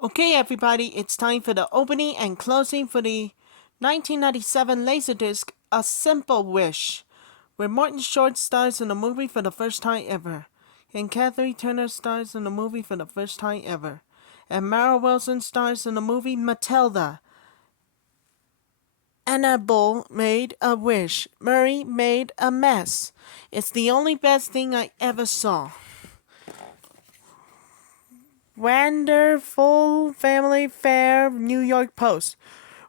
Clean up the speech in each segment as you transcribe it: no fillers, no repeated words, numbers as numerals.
Okay, everybody, it's time for the opening and closing for the 1997 Laserdisc A Simple Wish, where Martin Short stars in the movie for the first time ever, and Kathy Turner stars in the movie for the first time ever, and Mara Wilson stars in the movie Matilda. Annabelle made a wish. Murray made a mess. It's the only best thing I ever saw. Wonderful Family Fair New York Post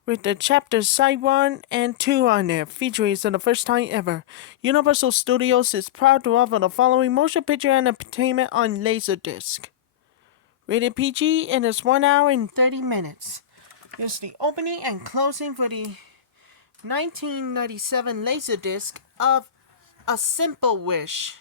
with the chapters side 1 and 2 on there, featuring for the first time ever. Universal Studios is proud to offer the following motion picture entertainment on Laserdisc. Rated PG and it's 1 hour and 30 minutes. Here's the opening and closing for the 1997 Laserdisc of A Simple Wish.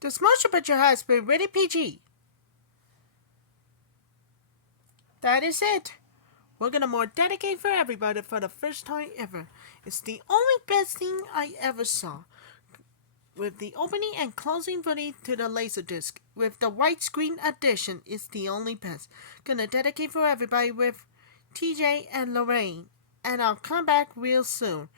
This motion picture has been rated PG. That is it. We're gonna more dedicate for everybody for the first time ever. It's the only best thing I ever saw. With the opening and closing footage to the Laserdisc, with the widescreen edition, it's the only best. Gonna dedicate for everybody with TJ and Lorraine. And I'll come back real soon.